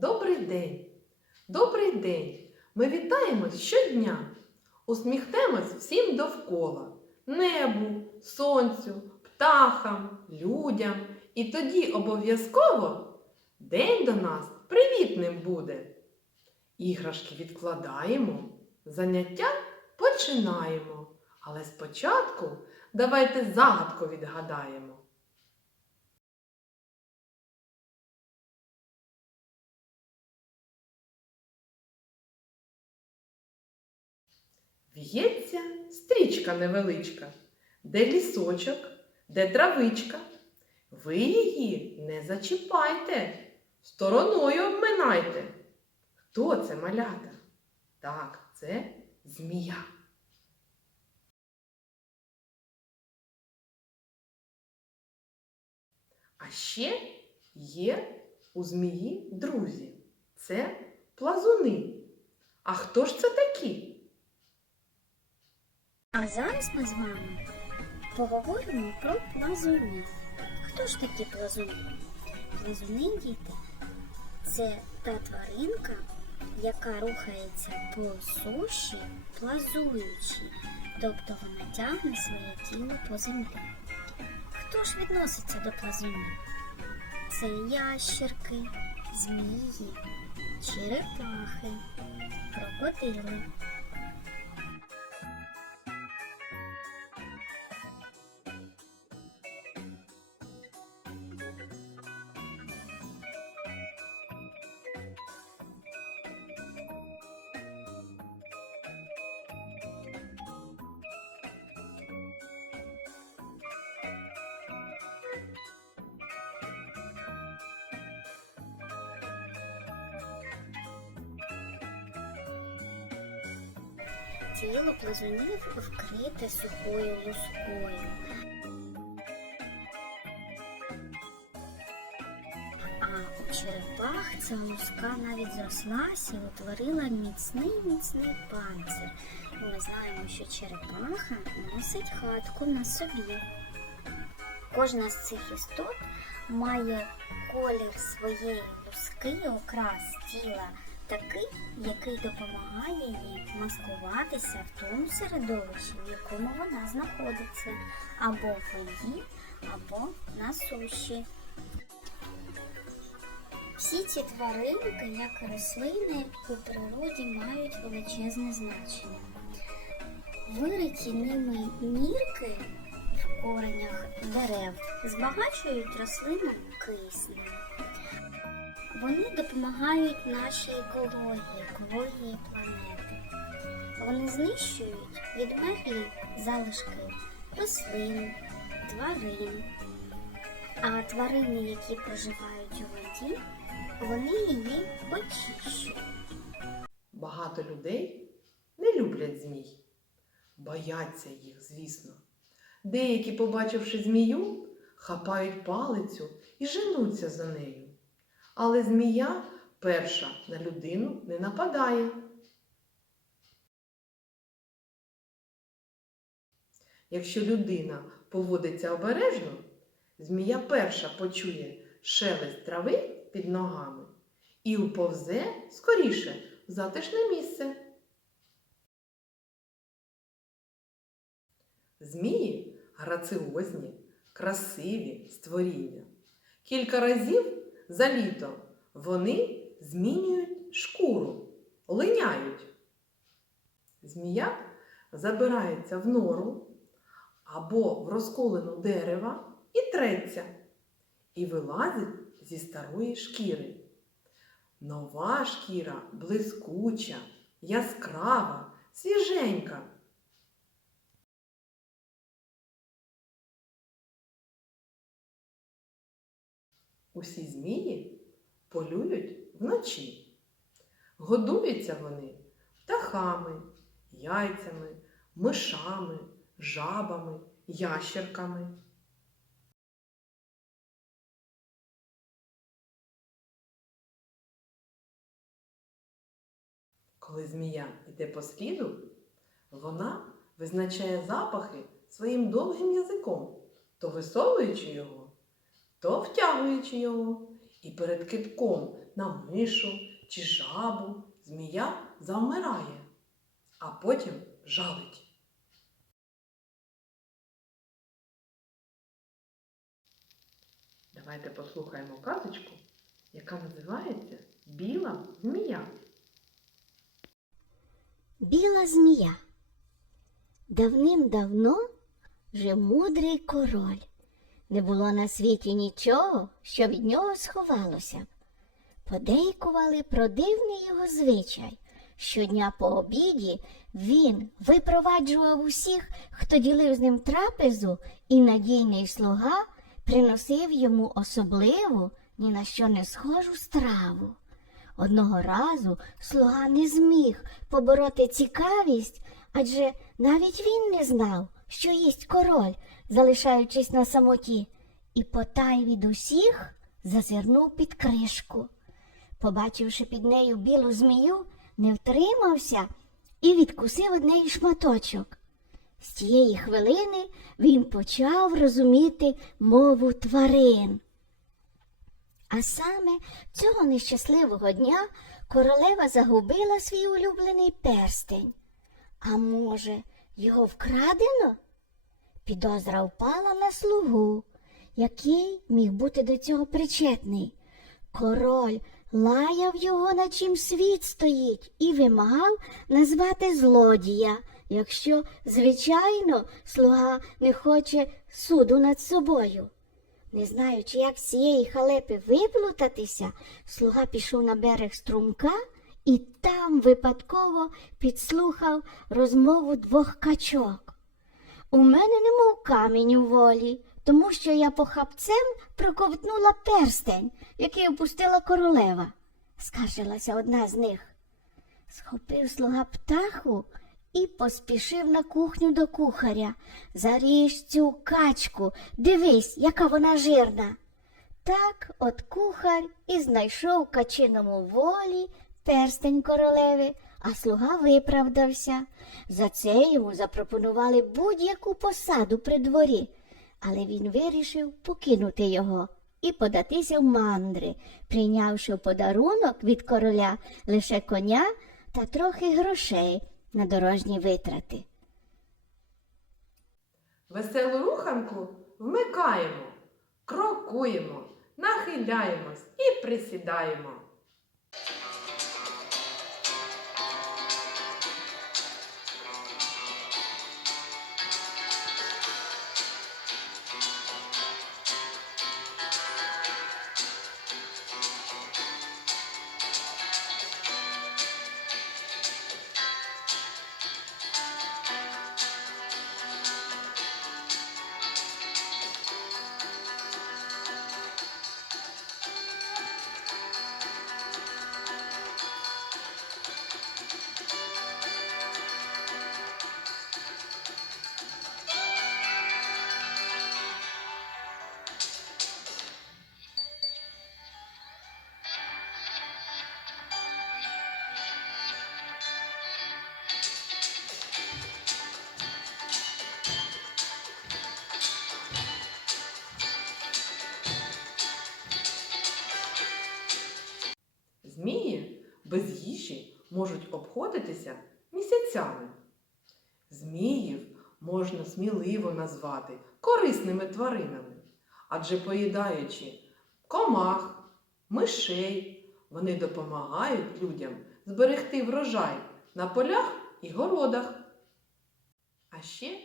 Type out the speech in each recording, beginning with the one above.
Добрий день! Добрий день! Ми вітаємось щодня. Усміхнемось всім довкола небу, сонцю, птахам, людям. І тоді обов'язково день до нас привітним буде. Іграшки відкладаємо, заняття починаємо. Але спочатку давайте загадку відгадаємо. В'ється стрічка невеличка, де лісочок, де травичка. Ви її не зачіпайте, стороною обминайте. Хто це малята? Так, це змія. А ще є у змії друзі. Це плазуни. А хто ж це такі? А зараз ми з вами поговоримо про плазунів. Хто ж такі плазуни? Плазуни, діти, це та тваринка, яка рухається по суші, плазуючи, тобто вона тягне своє тіло по землі. Хто ж відноситься до плазунів? Це ящерки, змії, черепахи, крокодили. Тіло плазунів вкрите сухою лускою. А у черепах ця луска навіть зрослася і утворила міцний міцний панцир. Ми знаємо, що черепаха носить хатку на собі. Кожна з цих істот має колір своєї луски, окрас тіла такий, який допомагає їй маскуватися в тому середовищі, в якому вона знаходиться, або в воді, або на суші. Всі ці тваринки, як рослини, у природі мають величезне значення. Вириті ними нірки в коренях дерев збагачують рослину киснем. Вони допомагають нашій екології, екології планети. Вони знищують відмерлі залишки рослин, тварин. А тварини, які проживають у воді, вони її очищують. Багато людей не люблять змій. Бояться їх, звісно. Деякі, побачивши змію, хапають палицю і женуться за нею. Але змія перша на людину не нападає. Якщо людина поводиться обережно, змія перша почує шелест трави під ногами і уповзе скоріше в затишне місце. Змії граціозні, красиві створіння. Кілька разів за літо вони змінюють шкуру, линяють. Змія забирається в нору або в розколену дерева і треться, і вилазить зі старої шкіри. Нова шкіра блискуча, яскрава, свіженька. Усі змії полюють вночі. Годуються вони птахами, яйцями, мишами, жабами, ящерками. Коли змія йде по сліду, вона визначає запахи своїм довгим язиком, то висовуючи його, то втягуючи його, і перед китком на мишу чи жабу, змія завмирає, а потім жалить. Давайте послухаємо казочку, яка називається Біла змія. Біла змія. Давним-давно жив мудрий король. Не було на світі нічого, що від нього сховалося. Подейкували про дивний його звичай. Щодня по обіді він випроваджував усіх, хто ділив з ним трапезу, і надійний слуга приносив йому особливу, ні на що не схожу страву. Одного разу слуга не зміг побороти цікавість, адже навіть він не знав, що їсть король, залишаючись на самоті, і потай від усіх зазирнув під кришку. Побачивши під нею білу змію, не втримався і відкусив од неї шматочок. З тієї хвилини він почав розуміти мову тварин. А саме цього нещасливого дня королева загубила свій улюблений перстень. А може, його вкрадено? Підозра впала на слугу, який міг бути до цього причетний. Король лаяв його, на чим світ стоїть, і вимагав назвати злодія, якщо, звичайно, слуга не хоче суду над собою. Не знаючи, як з цієї халепи виплутатися, слуга пішов на берег струмка і там випадково підслухав розмову двох качок. У мене немов камінь у волі, тому що я похапцем проковтнула перстень, який опустила королева, скаржилася одна з них. Схопив слуга птаху і поспішив на кухню до кухаря. Заріж цю качку, дивись, яка вона жирна. Так от кухар і знайшов качиному волі перстень королеви, а слуга виправдався. За це йому запропонували будь-яку посаду при дворі, але він вирішив покинути його і податися в мандри, прийнявши в подарунок від короля лише коня та трохи грошей на дорожні витрати. Веселу руханку вмикаємо, крокуємо, нахиляємось і присідаємо. Обходитися місяцями. Зміїв можна сміливо назвати корисними тваринами, адже поїдаючи комах, мишей, вони допомагають людям зберегти врожай на полях і городах. А ще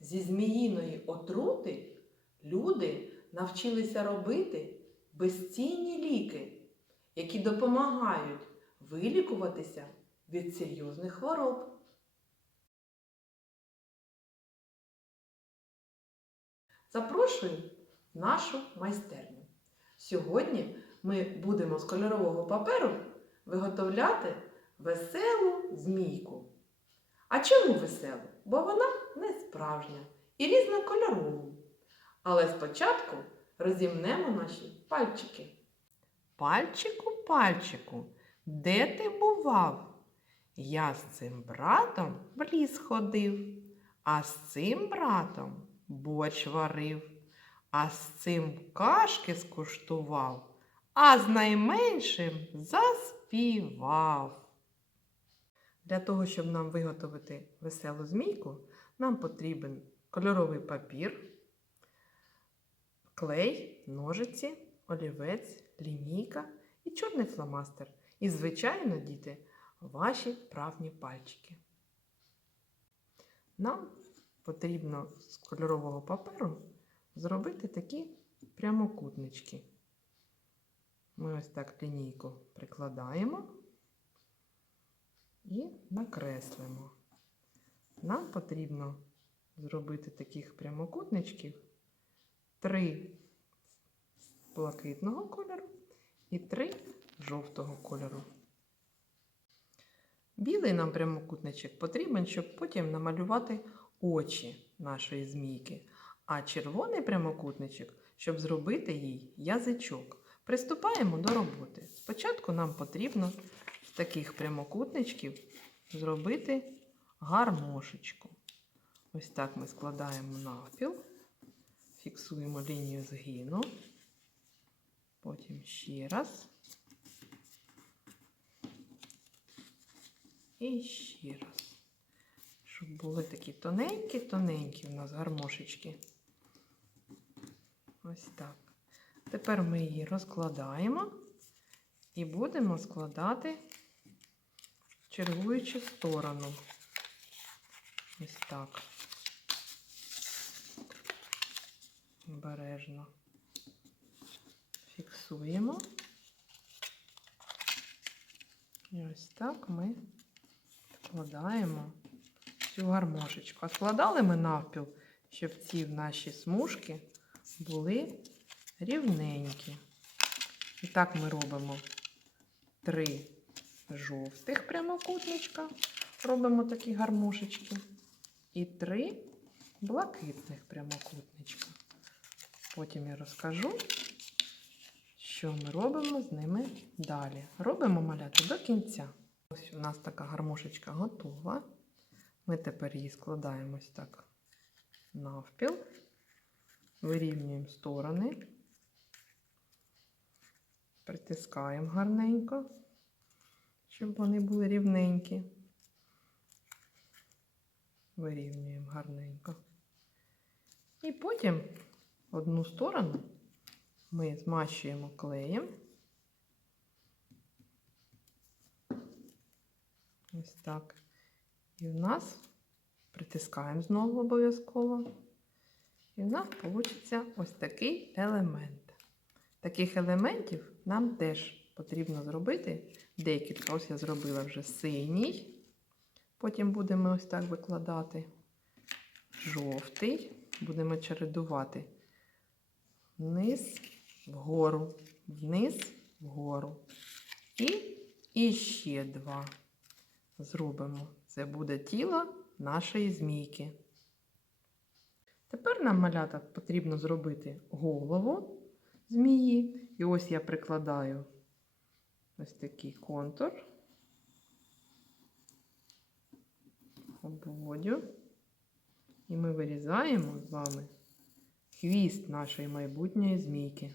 зі зміїної отрути люди навчилися робити безцінні ліки які допомагають вилікуватися від серйозних хвороб. Запрошую в нашу майстерню. Сьогодні ми будемо з кольорового паперу виготовляти веселу змійку. А чому веселу? Бо вона не справжня і різнокольорову. Але спочатку розімнемо наші пальчики. Пальчику, пальчику, де ти бував? Я з цим братом в ліс ходив, а з цим братом борщ варив, а з цим кашки скуштував, а з найменшим заспівав. Для того, щоб нам виготовити веселу змійку, нам потрібен кольоровий папір, клей, ножиці, олівець, лінійка і чорний фломастер. І, звичайно, діти, ваші правні пальчики. Нам потрібно з кольорового паперу зробити такі прямокутнички. Ми ось так лінійку прикладаємо і накреслимо. Нам потрібно зробити таких прямокутничків три блакитного кольору і три жовтого кольору. Білий нам прямокутничок потрібен, щоб потім намалювати очі нашої змійки, а червоний прямокутничок, щоб зробити їй язичок. Приступаємо до роботи. Спочатку нам потрібно з таких прямокутничків зробити гармошечку. Ось так ми складаємо навпіл, фіксуємо лінію згину, потім ще раз. І ще раз. Щоб були такі тоненькі-тоненькі у нас гармошечки. Ось так. Тепер ми її розкладаємо і будемо складати в чергуючу сторону. Ось так. Обережно. Фіксуємо. І ось так ми складаємо цю гармошечку. А складали ми навпіл, щоб ці наші смужки були рівненькі. І так ми робимо три жовтих прямокутничка, робимо такі гармошечки, і три блакитних прямокутничка. Потім я розкажу, що ми робимо з ними далі. Робимо маляти до кінця. Ось у нас така гармошечка готова. Ми тепер її складаємо ось так навпіл, вирівнюємо сторони, притискаємо гарненько, щоб вони були рівненькі. Вирівнюємо гарненько. І потім одну сторону ми змащуємо клеєм. Ось так. І в нас притискаємо знову обов'язково. І в нас вийде ось такий елемент. Таких елементів нам теж потрібно зробити декілька. Ось я зробила вже синій. Потім будемо ось так викладати жовтий. Будемо чередувати вниз, вгору, вниз, вгору. І, і ще два зробимо. Це буде тіло нашої змійки. Тепер нам малята потрібно зробити голову змії. І ось я прикладаю ось такий контур, обводю. І ми вирізаємо з вами хвіст нашої майбутньої змійки.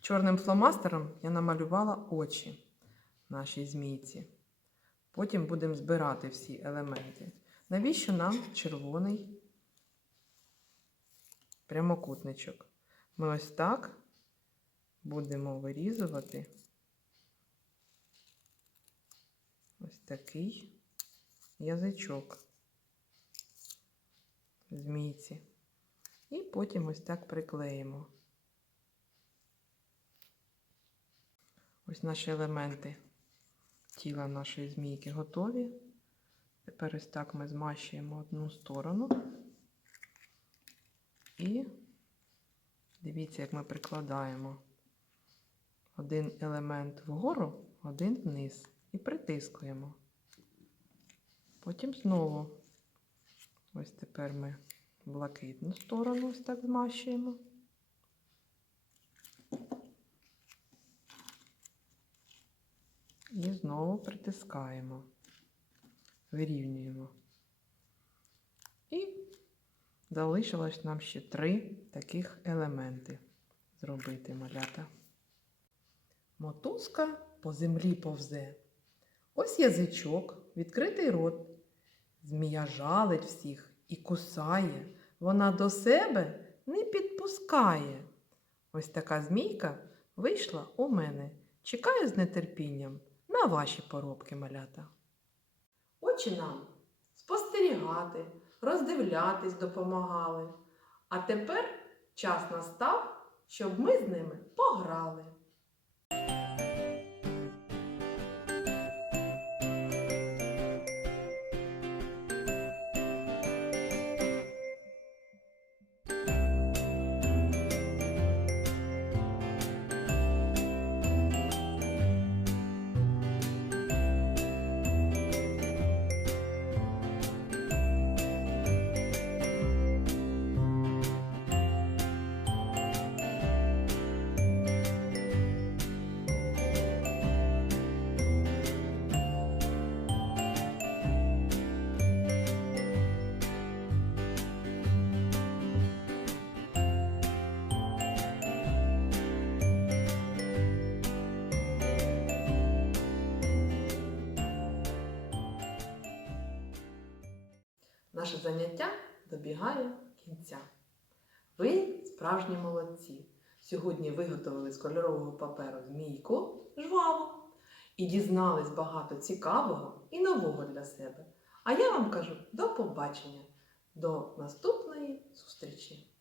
Чорним фломастером я намалювала очі нашій змійці. Потім будемо збирати всі елементи. Навіщо нам червоний прямокутничок? Ми ось так будемо вирізувати ось такий язичок змійці. І потім ось так приклеїмо. Ось наші елементи тіла нашої змійки готові. Тепер ось так ми змащуємо одну сторону. І дивіться, як ми прикладаємо один елемент вгору, один вниз. І притискуємо. Потім знову ось тепер ми блакитну сторону ось так змащуємо. І знову притискаємо, вирівнюємо. І залишилось нам ще три таких елементи зробити малята. Мотузка по землі повзе. Ось язичок, відкритий рот. Змія жалить всіх і кусає. Вона до себе не підпускає. Ось така змійка вийшла у мене. Чекаю з нетерпінням на ваші поробки малята. Очі нам спостерігати, роздивлятись допомагали. А тепер час настав, щоб ми з ними пограли. Заняття добігає кінця. Ви справжні молодці. Сьогодні виготовили з кольорового паперу змійку жваво і дізнались багато цікавого і нового для себе. А я вам кажу до побачення, до наступної зустрічі!